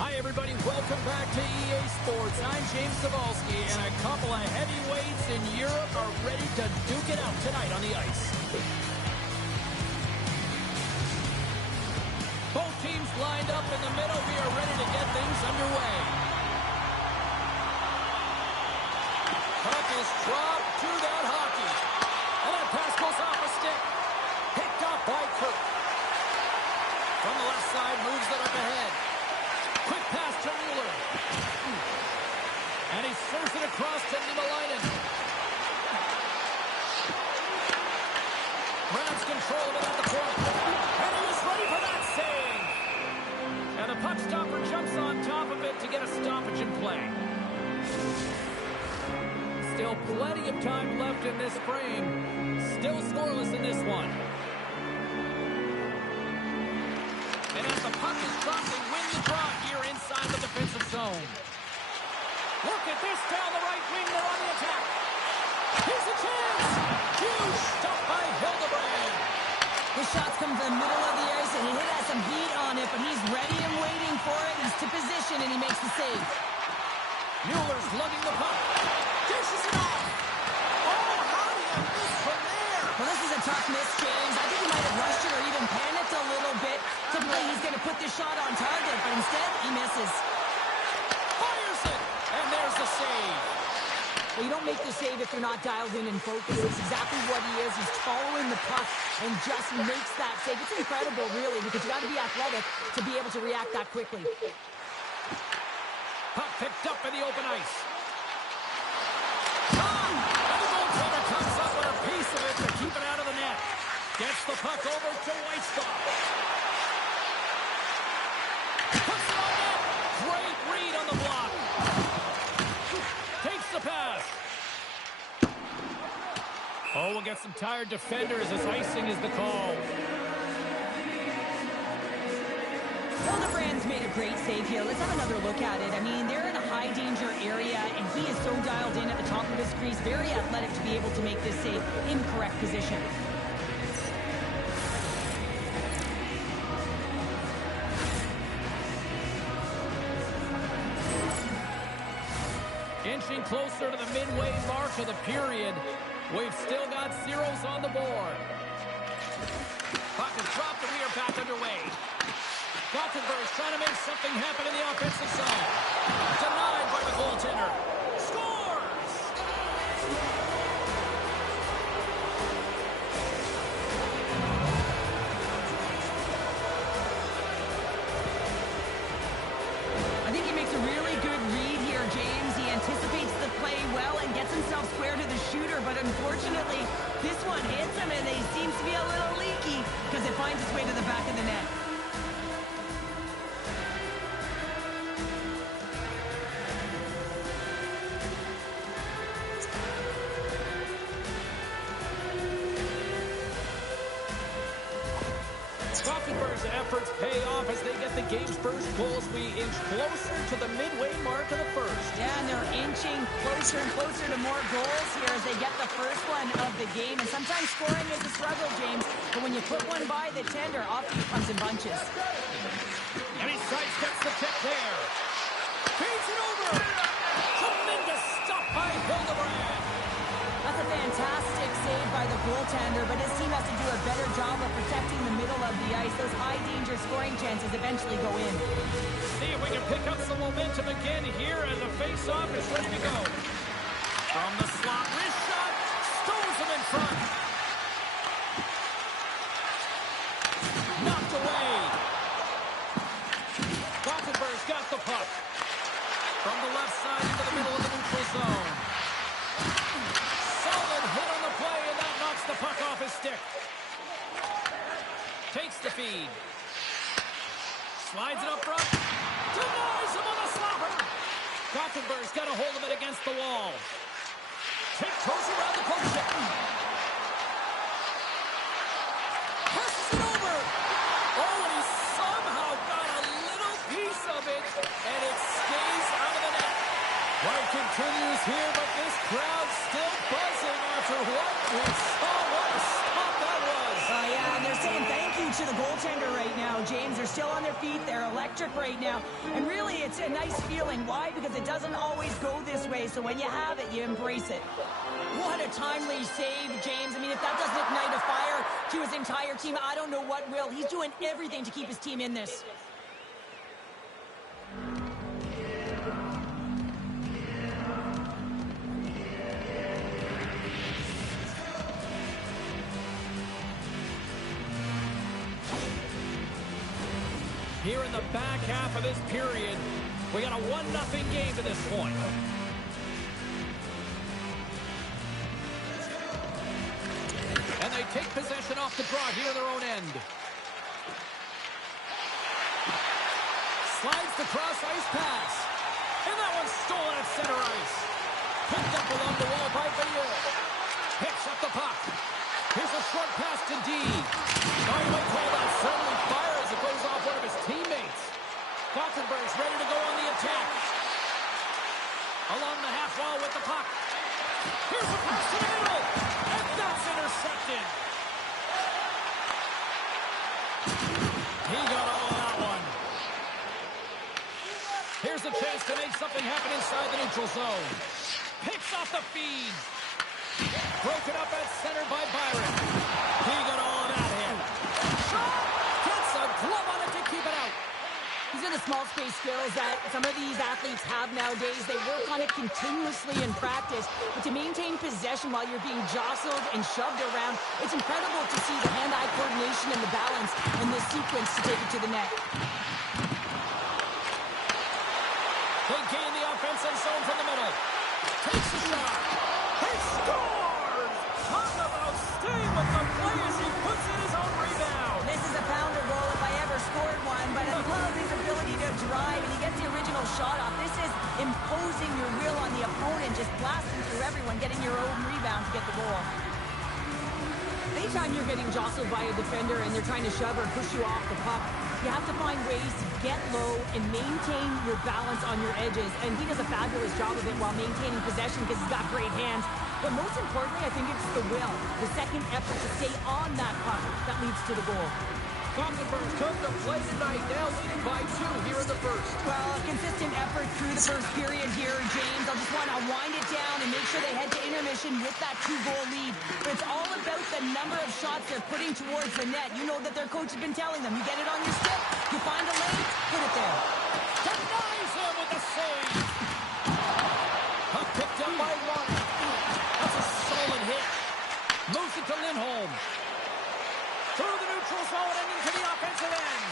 Hi, everybody. Welcome back to EA Sports. I'm James Cebulski, and a couple of heavyweights in Europe are ready to duke it out tonight on the ice. Both teams lined up in the middle. We are ready to get things underway. Puck is dropped to that hockey. And that pass goes off a stick. Picked up by Kirk. From the left side, moves it up ahead. Quick pass to Mueller. And he serves it across to Niemelainen. Grabs control of it at the point. And he was ready for that save. And the puck stopper jumps on top of it to get a stoppage in play. Still plenty of time left in this frame. Still scoreless in this one. And as the puck is dropped, they win the draw here inside the defensive zone. Look at this down the right wing. They're on the attack. Here's a chance. Huge stop by Hildebrand. The shots come from the middle of the ice, and he has some heat on it, but he's ready and waiting for it. He's to position, and he makes the save. Mueller's lugging the puck. Dishes it off. Oh, how do you miss from there? Well, this is a tough miss, James. I think he might have rushed it or even panicked a little bit. Typically, he's going to put this shot on target, but instead, he misses. Fires it, and there's the save. Well, you don't make the save if you're not dialed in and focused. It's exactly what he is. He's following the puck and just makes that save. It's incredible, really, because you got to be athletic to be able to react that quickly. Puck picked up in the open ice. And the goaltender comes up with a piece of it to keep it out of the net. Gets the puck over to Weissbach. Puts it on net. Great read on the block. Takes the pass. Oh, we'll get some tired defenders as icing is the call. Hildebrand's made a great save here. Let's have another look at it. I mean, they're in a high-danger area, and he is so dialed in at the top of his crease. Very athletic to be able to make this save in correct position. Inching closer to the midway mark of the period. We've still got zeros on the board. Puck is dropped and we are back underway. Gothenburg's trying to make something happen in the offensive zone. Denied by the goaltender. Scores! I think he makes a really good read here, James. He anticipates the play well and gets himself square to the shooter, but unfortunately, this one hits him and he seems to be a little leaky because it finds its way to the back of the net. Gothenburg's efforts pay off as they get the game's first goals. We inch closer to the midway mark of the first. Yeah, and they're inching closer and closer to more goals here as they get the first one of the game. And sometimes scoring is a struggle, James, but when you put one by the tender, off he comes in bunches. And he sidesteps the tip there. Feeds it over. Tremendous stop by Hildebrand. That's a fantastic save by the goaltender, but his team has to do a better job of protecting the middle of the ice. Those high-danger scoring chances eventually go in. See if we can pick up some momentum again here as the face-off is ready to go. From the slot, wrist shot, stones him in front. Knocked away. Gothenburg's got the puck. From the left side into the middle of the neutral zone. Solid hit on the play, and that knocks the puck off his stick. Takes the feed. Slides it up front. Denies him on the slapper. Gothenburg's got a hold of it against the wall. Tiptoes around the post. Passes it over. Oh, and he somehow got a little piece of it, and it stays out of the net. Play continues here, but this crowd's still buzzing after what we saw. What a stop that was. Yeah, and they're saying thank you to the goaltender right now, James. They're still on their feet. They're electric right now. And really, it's a nice feeling. Why? Because it doesn't always go this way. So when you have it, you embrace it. What a timely save, James. I mean, if that doesn't ignite a fire to his entire team, I don't know what will. He's doing everything to keep his team in this. Here in the back half of this period, we got a 1-0 game to this point. And they take possession off the draw here in their own end. Slides the cross ice pass. And that one's stolen at center ice. Picked up along the wall by Berlín. Picks up the puck. Here's a short pass to D. Oh, you might call that friendly fire as it goes off one of his teammates. Gothenburg's ready to go on the attack. Along the half wall with the puck. Here's a pass to the middle. And that's intercepted. He got all of that one. Here's a chance to make something happen inside the neutral zone. Picks off the feed. Broken up at center by Byron. He got all of that hit. Shot! Gets a glove on it to keep it out. These are the small space skills that some of these athletes have nowadays. They work on it continuously in practice. But to maintain possession while you're being jostled and shoved around, it's incredible to see the hand-eye coordination and the balance in this sequence to take it to the net. They gain the offensive zone from the middle. Takes the shot. He scores! Talk about staying with the play as he puts in his own rebound. This is a pounder goal if I ever scored one, but I love his ability to drive, and he gets the original shot off. This is imposing your will on the opponent, just blasting through everyone, getting your own rebound to get the goal. Anytime you're getting jostled by a defender and they're trying to shove or push you off the puck, you have to find ways to get low and maintain your balance on your edges. And he does a fabulous job of it while maintaining possession because he's got great hands. But most importantly, I think it's the will, the second effort to stay on that puck that leads to the goal. Gothenburg took the play tonight, now leading by 2 here in the first. Well, a consistent effort through the first period here, James. I'll just want to wind it down and make sure they head to intermission with that 2-goal lead. But it's all about the number of shots they're putting towards the net. You know that their coach has been telling them, you get it on your stick, you find a lane, put it there. Denies him with the save. Puck picked up by Ronnie. That's a solid hit. Moves it to Lindholm. Through the neutral zone and into the offensive end.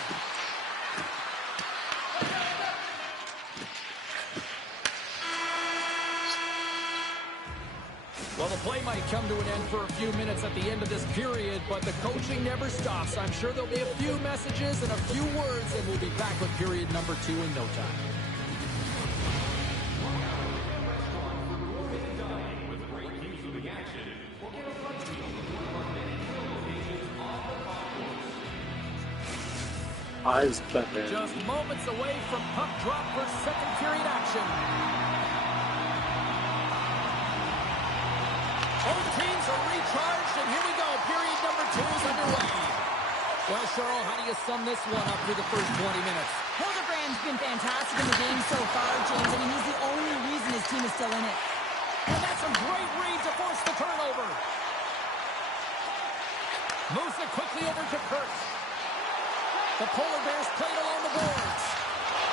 Well, the play might come to an end for a few minutes at the end of this period, but the coaching never stops. I'm sure there'll be a few messages and a few words, and we'll be back with period number 2 in no time. Eisbären. Just moments away from puck drop for second period action. Both teams are recharged, and here we go. Period number 2 is underway. Well, Cheryl, how do you sum this one up through the first 20 minutes? Hildebrand's been fantastic in the game so far, James. I mean, he's the only reason his team is still in it. And that's a great read to force the turnover. Moves it quickly over to Kurtz. The Polar Bears played along the boards.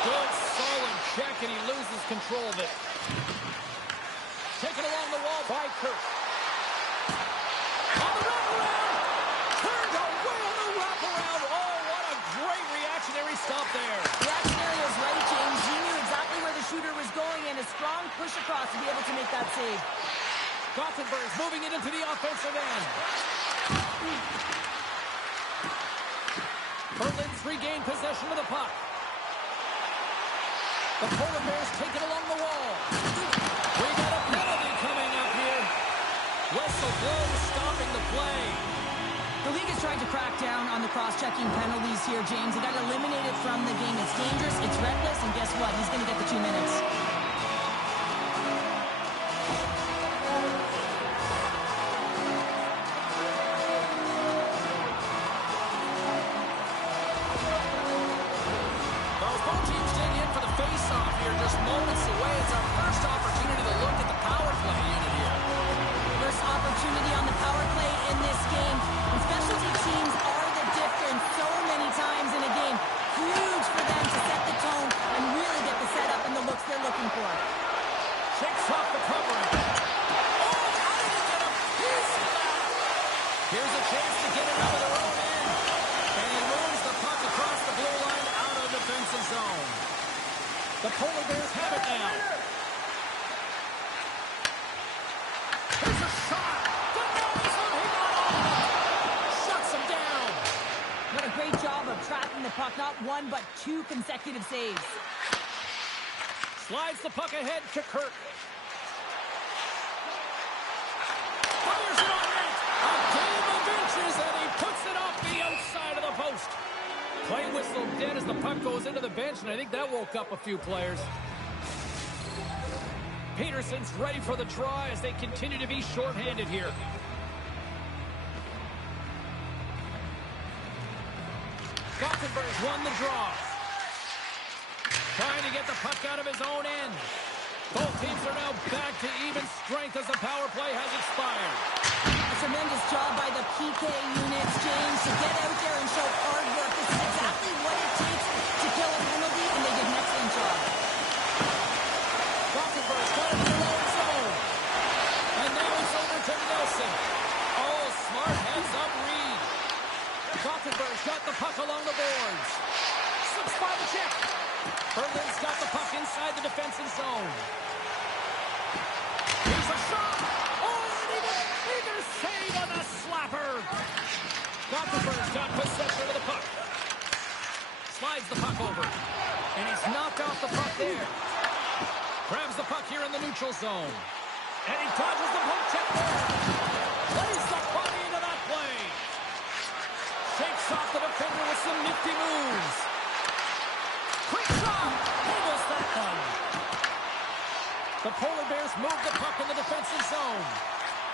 Good, solid check, and he loses control of it. Taken along the wall by Kurtz. On the wraparound. Turned away on the wraparound. Oh, what a great reactionary stop there. Reactionary was right, James. He knew exactly where the shooter was going, and a strong push across to be able to make that save. Gothenburg's moving it into the offensive end. Berlin's regained possession of the puck. The Polar Bears take it along the wall. We got a penalty coming up here. Whistle blows, stopping the play. The league is trying to crack down on the cross-checking penalties here, James. They got to eliminate it from the game. It's dangerous, it's reckless, and guess what? He's going to get the 2 minutes. Both teams dig in for the face-off here, just moments away. It's our first opportunity to look at the power play unit here. First opportunity on the power play in this game. And specialty teams are the difference so many times in a game. Huge for them to set the tone and really get the setup and the looks they're looking for. Shakes off the covering. Oh, how did he get a piece of that? Here's a chance to get it out of their own end. And he moves the puck across the blue line out of the defensive zone. The Polar Bears have it now. Here's a shot. Denies him. He got on it. Shuts him down. What a great job of tracking the puck. Not one, but two consecutive saves. Slides the puck ahead to Kirk. Fires it on net. A game of inches, and he puts it off the outside of the post. Play whistle dead as the puck goes into the bench, and I think that woke up a few players. Peterson's ready for the draw as they continue to be shorthanded here. Gothenburg's won the draw. Trying to get the puck out of his own end. Both teams are now back to even strength as the power play has expired. A tremendous job by the PK units, James, to get out there and show hard work. This is exactly what it takes to kill a penalty, and they did an excellent job. Gothenburg's got it in the low zone. And now it's over to Nelson. Oh, smart heads-up read. Gothenburg's got the puck along the boards. Slips by the check. Berlin's got the puck inside the defensive zone. Here's a shot. Oh, and he did either save on the slapper. Gothenburg's got possession of the puck. Slides the puck over. And he's knocked off the puck there. Grabs the puck here in the neutral zone. And he dodges the poke check there. Plays the body into that play. Shakes off the defender with some nifty moves. Quick shot! Handles that one. The Polar Bears move the puck in the defensive zone.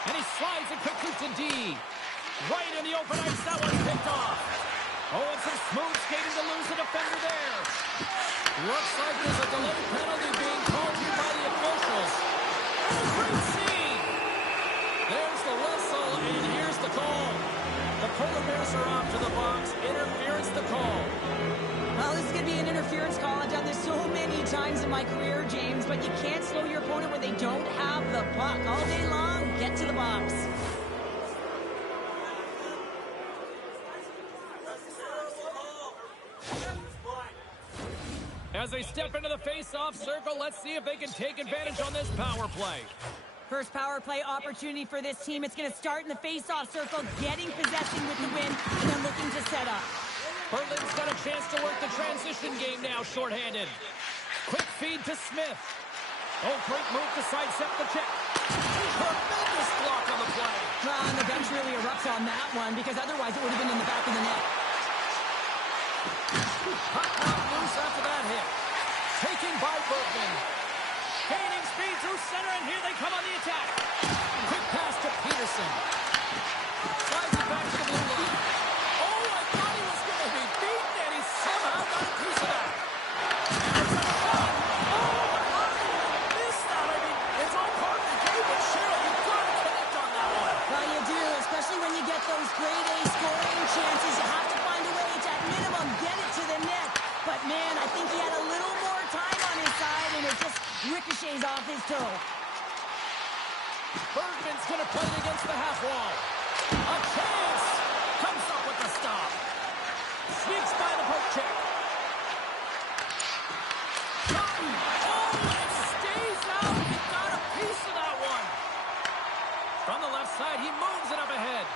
And he slides it quickly to D. Right in the open ice, that one's picked off. Oh, and some smooth skating to lose the defender there. Looks like there's a delayed penalty being called here by the officials. And a great scene. There's the whistle, and here's the call. The Polar Bears are off to the box. Interference the call. Well, this is going to be an interference call. I've done this so many times in my career, James, but you can't slow your opponent when they don't have the puck. All day long, get to the box. As they step into the face-off circle, let's see if they can take advantage on this power play. First power play opportunity for this team. It's going to start in the face-off circle, getting possession with the win, and then looking to set up. Berlin's got a chance to work the transition game now, shorthanded. Quick feed to Smith. Oh, great move to sidestep the check. Tremendous block on the play. Well, and the bench really erupts on that one, because otherwise it would have been in the back of the net. Puck knocked loose after that hit. Taking by Bergman. Gaining speed through center, and here they come on the attack. Quick pass to Peterson. Slides it back to the blue line. Oh, I thought he was going to be beaten, and he somehow got a piece of that. There's a shot. Oh, how did he miss that? I mean, it's all part of the game, but Cheryl, you've got to connect on that one. Well, you do, especially when you get those grade A scoring chances. You have to find a way to, at minimum, get it to the net. But, man, I think he had a little more time on his side, and it just ricochets off his toe. Bergman's going to play it against the half wall. A chance! Comes up with the stop. Sneaks by the poke check. Cotton! Oh, it stays out! He got a piece of that one. From the left side, he moves it up ahead.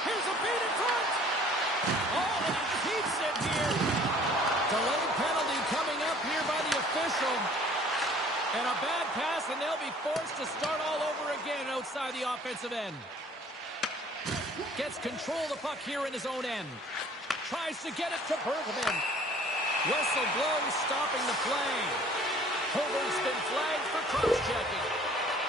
Here's a beat in front! Oh, and he keeps it here. Delayed penalty coming up here by the official. And a bad pass, and they'll be forced to start all over again outside the offensive end. Gets control of the puck here in his own end. Tries to get it to Bergman. Whistle blows, stopping the play. Holberg's been flagged for cross-checking.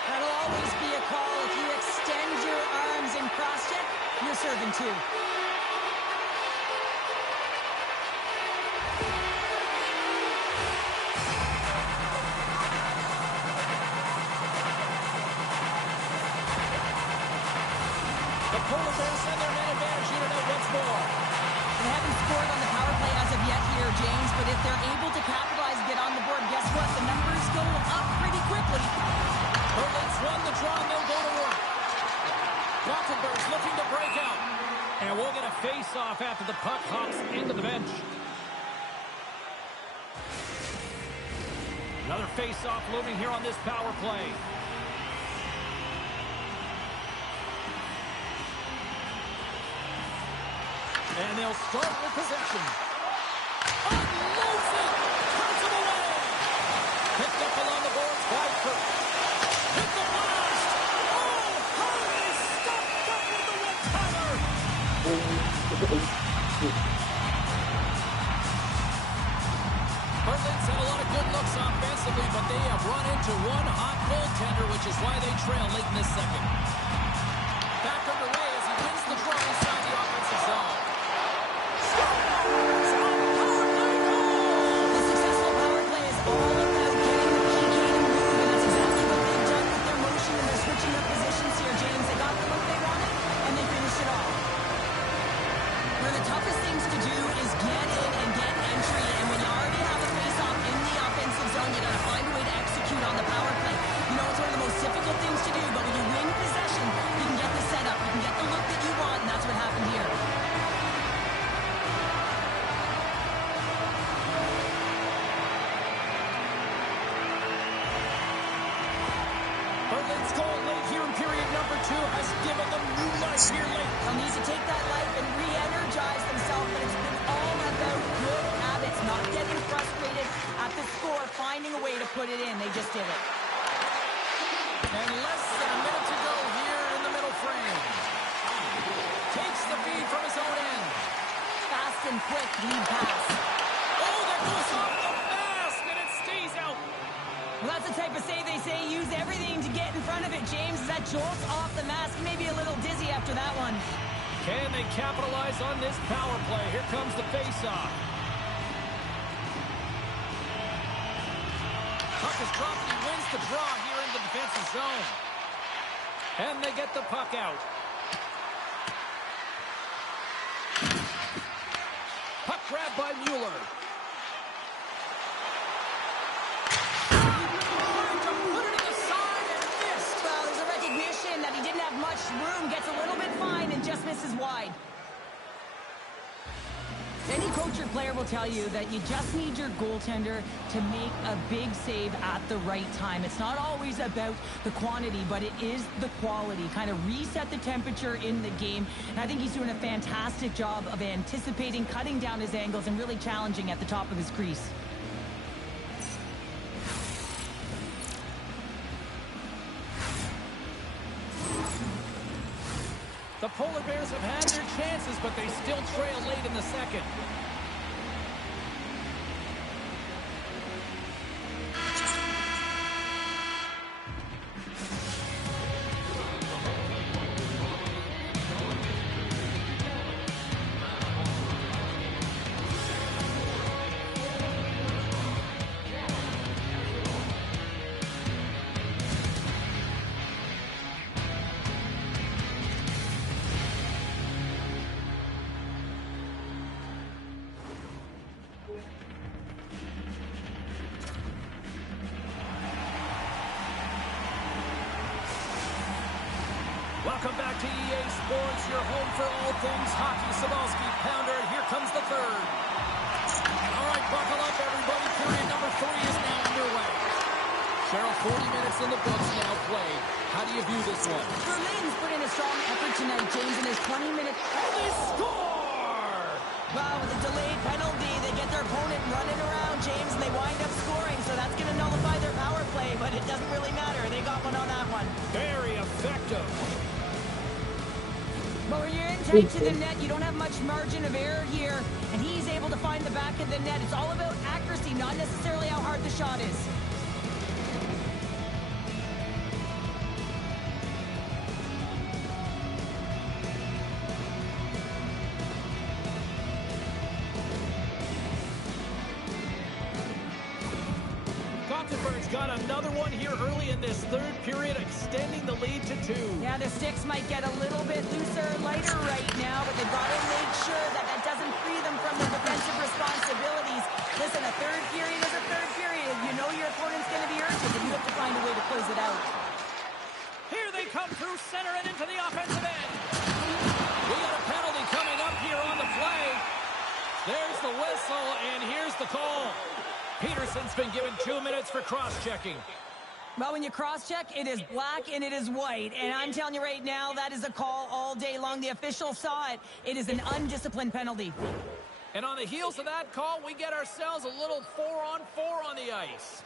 That'll always be a call. If you extend your arms and cross-check, you're serving two. Bears send their man advantage unit out once more. They haven't scored on the power play as of yet here, James, but if they're able to capitalize and get on the board, guess what? The numbers go up pretty quickly. Berlin's won the draw, and they'll go to work. Gothenburg's looking to break out. And we'll get a face-off after the puck hops into the bench. Another face-off looming here on this power play. And they'll start with possession. Unloads it! Turns it away! Picked up along the boards by Kirk. Hit the blast! Oh, Hurley stopped up with the one-timer! Berlin's had a lot of good looks offensively, but they have run into one hot goaltender, which is why they trail late in this second. Back underway as he wins the draw inside the offensive zone. The successful power play is all about getting the PK to move, and that's exactly what they've done with their motion, and they're switching up positions here, James. They got the look they wanted, and they finished it off. One of the toughest things to do is get in and get entry, and when you already have a face-off in the offensive zone, you got to find a way to execute on the power play. You know, it's one of the most difficult things to do, but when you win possession, you can get the setup, you can get the look that you want, and that's what happened here. Berlin's goal late here in period number 2 has given them new life here late. They'll need to take that life and re-energize themselves, but it's been all about good habits, not getting frustrated at the score, finding a way to put it in. They just did it. And less than a minute to go here in the middle frame. Takes the feed from his own end. Fast and quick lead pass. Oh, that goes off the mask, and it stays out. Well, that's the type of save they say use everything to get in front of it, James. As that jolts off the mask, maybe a little dizzy after that one. Can they capitalize on this power play? Here comes the face-off. Puck is dropped, and he wins the draw here in the defensive zone. And they get the puck out. Puck grabbed by Mueller. That he didn't have much room, gets a little bit fine and just misses wide. Any coach or player will tell you that you just need your goaltender to make a big save at the right time. It's not always about the quantity, but it is the quality. Kind of reset the temperature in the game. And I think he's doing a fantastic job of anticipating, cutting down his angles, and really challenging at the top of his crease. The Polar Bears have had their chances, but they still trail late in the second. Welcome back to EA Sports, your home for all things hockey. Sabalski, Pounder, and here comes the third. All right, buckle up, everybody. Period number 3 is now underway. Cheryl, 40 minutes in the books now played. How do you view this one? Berlin's put in a strong effort tonight, James, in his 20-minute... They score! Wow, with a delayed penalty, they get their opponent running around, James, and they wind up scoring, so that's going to nullify their power play, but it doesn't really matter. They got one on that one. Very effective. But when you're in tight to the net, you don't have much margin of error here, and he's able to find the back of the net. It's all about accuracy, not necessarily how hard the shot is. Gothenburg's got another one here early in this third period, extending the lead to 2. Yeah, their sticks might get a little bit looser, lighter right now, but they've got to make sure that that doesn't free them from their defensive responsibilities. Listen, a third period is a third period. You know your opponent's going to be urgent, and you have to find a way to close it out. Here they come through center and into the offensive end. We got a penalty coming up here on the play. There's the whistle, and here's the call. Peterson's been given 2 minutes for cross-checking. Well, when you cross-check, it is black and it is white. And I'm telling you right now, that is a call all day long. The official saw it. It is an undisciplined penalty. And on the heels of that call, we get ourselves a little 4-on-4 on the ice.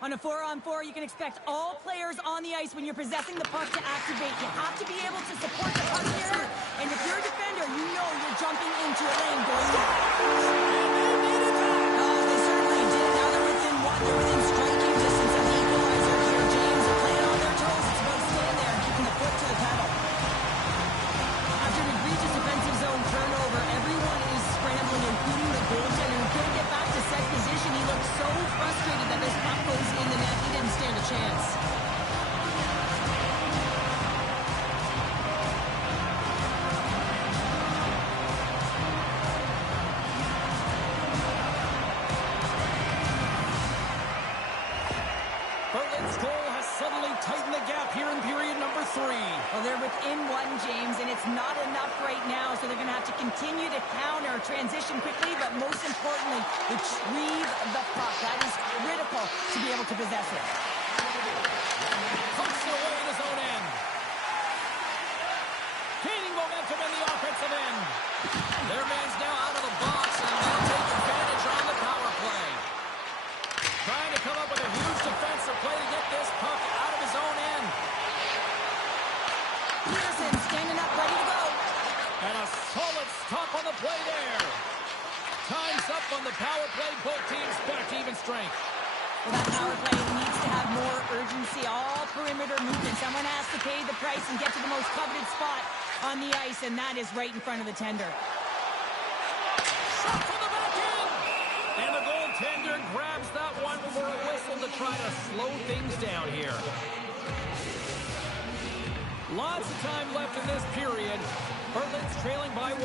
On a 4-on-4, you can expect all players on the ice when you're possessing the puck to activate. You have to be able to support the puck carrier. And if you're a defender, you know you're jumping into a lane going they certainly did. Now they're within one. They're within striking distance of the equalizer here. James are playing on their toes. It's about staying there and keeping the foot to the pedal. After an egregious defensive zone turnover, everyone is scrambling, including the goaltender, who couldn't get back to set position. He looked so frustrated that this puck goes in the net. He didn't stand a chance. Berlin's goal has suddenly tightened the gap here in period number 3. Well, they're within one, James, and it's not enough right now, so they're going to have to continue to counter, transition quickly, but most importantly, retrieve the puck. That is critical to be able to possess it. Pumps it away in his own end. Gaining momentum in the offensive end. Their man's now out of the box, and they'll take advantage on the power play. Trying to come up with a huge defensive play to get this puck out of his own end. Peterson standing up, ready to go. And a solid stop on the play there. Time's up on the power play. Both teams back to even strength. Well, that power play needs to have more urgency. All perimeter movement. Someone has to pay the price and get to the most coveted spot on the ice, and that is right in front of the tender. Shot from the back end. And the goaltender grabs that one for a whistle to try to slow things down here. Lots of time left in this period. Berlin's trailing by 1.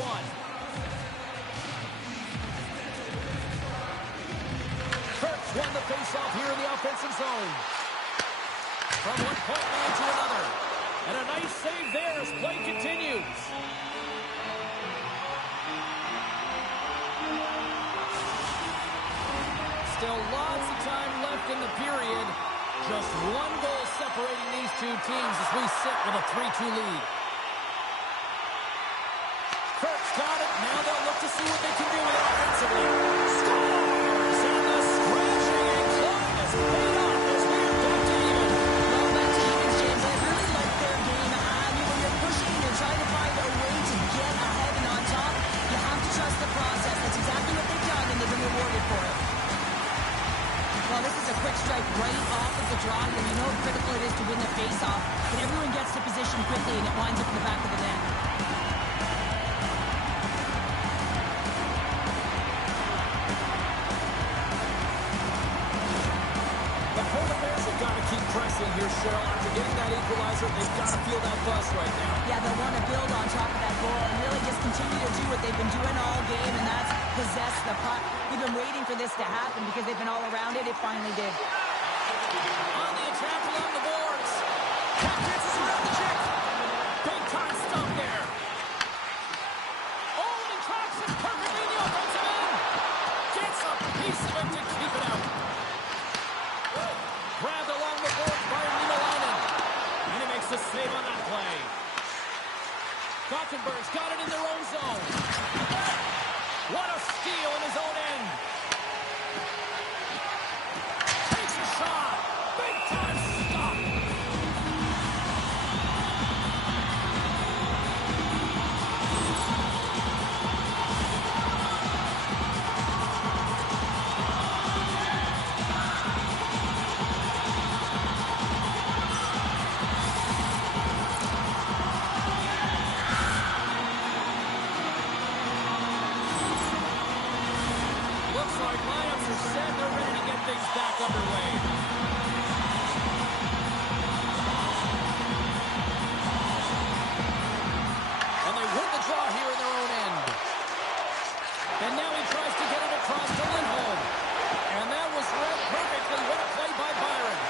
Kirk's won the faceoff here in the offensive zone. From one point man to another. And a nice save there as play continues. Still lots of time left in the period. Just one goal separating these two teams as we sit with a 3-2 lead. Kirk's got it. Now they'll look to see what they can do with it offensively. Scores! And the scratching and clawing is paid off as we are back to even. Well, back to evens, James. I really like their game. When you're pushing, you're trying to find a way to get ahead and on top. You have to trust the process. That's exactly what they've done, and they've been rewarded for it. Well, this is a quick strike right off of the draw here. You know how critical it is to win the face-off, but everyone gets to position quickly, and it winds up in the back of the net. The Polar Bears have got to keep pressing here, Cheryl. After getting that equalizer, they've got to feel that buzz right now. Yeah, they'll want to build on top of that goal and really just continue to do what they've been doing all game, and that's possess the puck. We've been waiting for this to happen because they've been all around it. It finally did. On the attack along the boards. Puck gets around the check. Big time stop there. Oh, he tracks it perfectly in the offensive end. Gets a piece of it to keep it out. Grabbed along the boards by Niemelainen. And he makes the save on that play. Gothenburg's got it in their own zone. What a steal in his own end. Takes a shot. Big time stop. looks like lineups are set. They're ready to get things back underway. And they win the draw here in their own end. And now he tries to get it across to Lindholm. And that was read perfectly. What a play by Byron.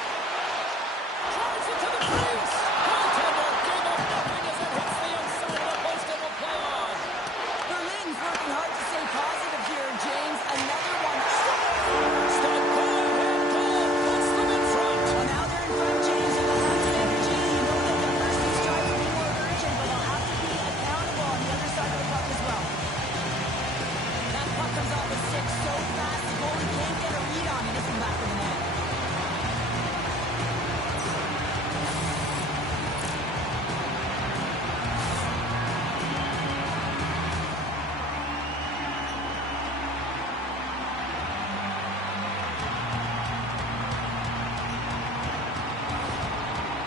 Drives it to the crease. Goaltender gave up nothing as it hits the inside of the post and will play on. Berlin's working hard to stay positive here, James. Another one. Stop going and goal. Puts them in front. Well, now they're in front, James, and they'll have some energy. You know that the first two strikes will be more urgent, but they'll have to be accountable on the other side of the puck as well. That puck comes off the stick so fast, the goalie can't get a read on it. It's in the back of the net.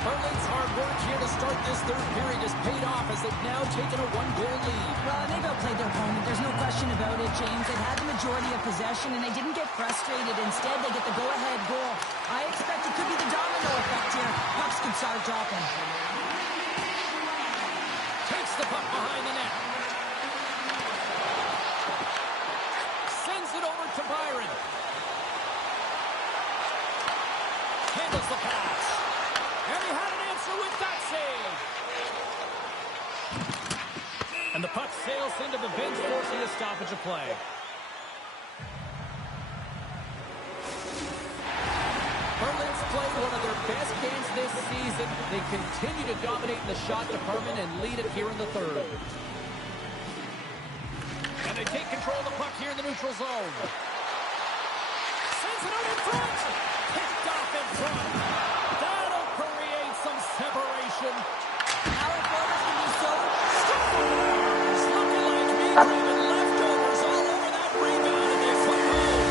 Berlin's hard work here to start this third period has paid off as they've now taken a one-goal lead. Well, they've outplayed their opponent. There's no question about it, James. They've had the majority of possession, and they didn't get frustrated. Instead, they get the go-ahead goal. I expect it could be the domino effect here. Pucks can start dropping. Takes the puck behind the net. Sends it over to Byron. Handles the pass. And he had an answer with that save. And the puck sails into the bench, forcing a stoppage of play. Berlin's played one of their best games this season. They continue to dominate in the shot department and lead it here in the third. And they take control of the puck here in the neutral zone. Sends it out in front. Picked off in front. That'll create some separation. Power forwards can be so It's looking like me grabbing leftovers all over that rebound, and they flip home.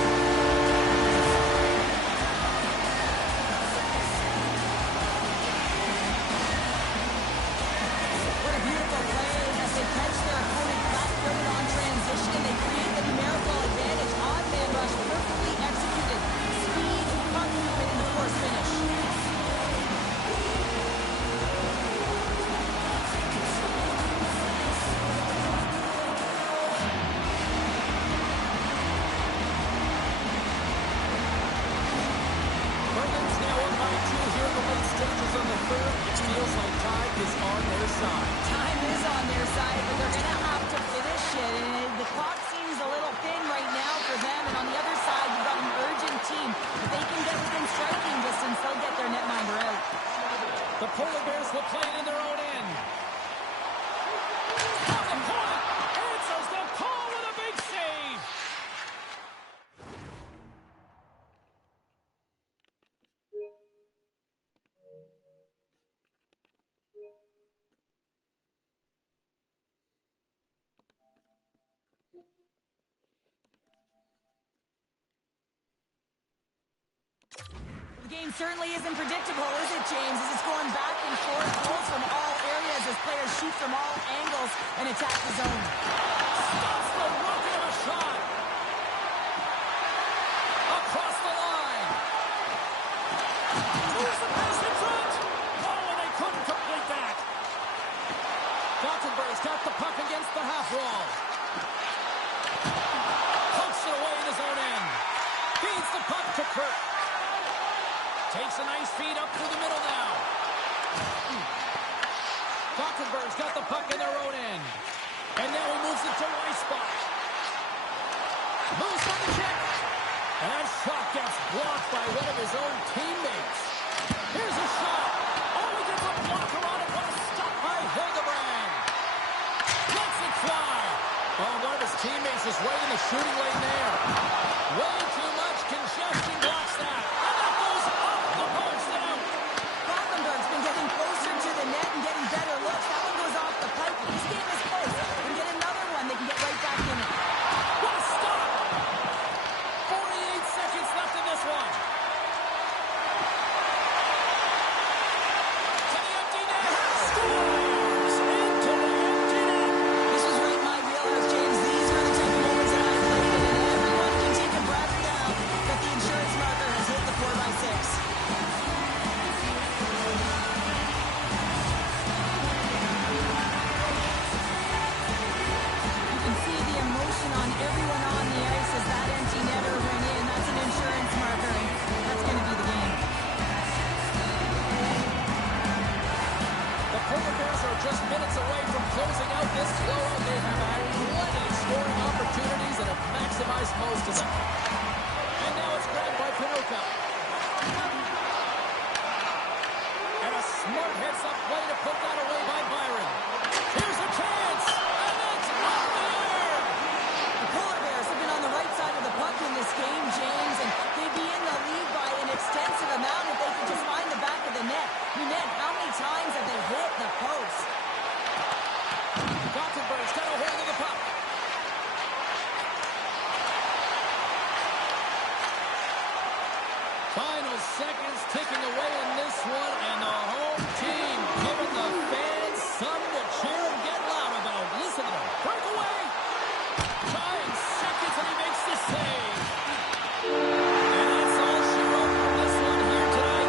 What a beautiful play as they catch their opponent flat-footed on transition, and they create the numerical advantage. Odd man rush, perfectly executed. Speed, puck movement, and of course finish. Berlin's now up by 2 here in the late stages of the third. It feels like time is on their side. Time is on their side, but they're going to have to finish it. And the clock seems a little thin right now for them. And on the other side, you've got an urgent team. If they can get within striking distance, they'll get their netminder out. The Polar Bears will play it in their own end. On the point! Answers the call with a big save! The game certainly isn't predictable, is it, James? As it's going back and forth, goals from all areas as players shoot from all angles and attack the zone. Stops the rocket of a shot! Across the line! Moves the pass in front! Oh, and they couldn't complete that! Gothenburg's got the puck against the half wall. Pokes it away in his own end. Feeds the puck to Kirk. Takes a nice feed up through the middle now. Gothenburg's got the puck in their own end. And now he moves it to Eisbären. Moves on the check. And that shot gets blocked by one of his own teammates. Here's a shot. Oh, he gets a blocker on it. What a stop by Hildebrand. Lets it fly. Oh, one of his teammates is right in the shooting lane there. Way too much congestion blocks that. And that goes off the post out. Gothenburg's been getting closer to the net and getting better looks. That one goes off the pipe. If he's getting his place and get another one, they can get right back in it. What a stop. 48 seconds left in this one. To the empty net. Scores into the empty net. This was right in my wheelhouse, James. These are the type of moments that I played in, and everyone can take a breath. Final seconds ticking away in this one, and the home team giving the fans something to cheer and get loud about. Listen to them. Breakaway. Tying seconds, and he makes the save. And that's all she wrote from this one here tonight.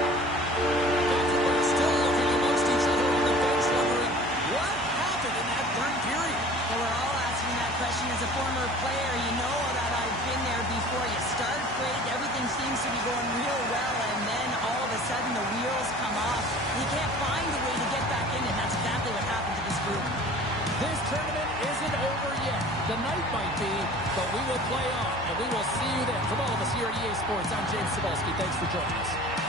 Gothenburg still looking amongst each other on the bench, wondering what happened in that third period. Well, we're all asking that question as a former player. You know that I've been there before. You start great, everything seems to be going real well, and then all of a sudden the wheels come off. You can't find a way to get back in, and that's exactly what happened to this group. This tournament isn't over yet. The night might be, but we will play on, and we will see you then. From all of us here at EA Sports, I'm James Cebulski. Thanks for joining us.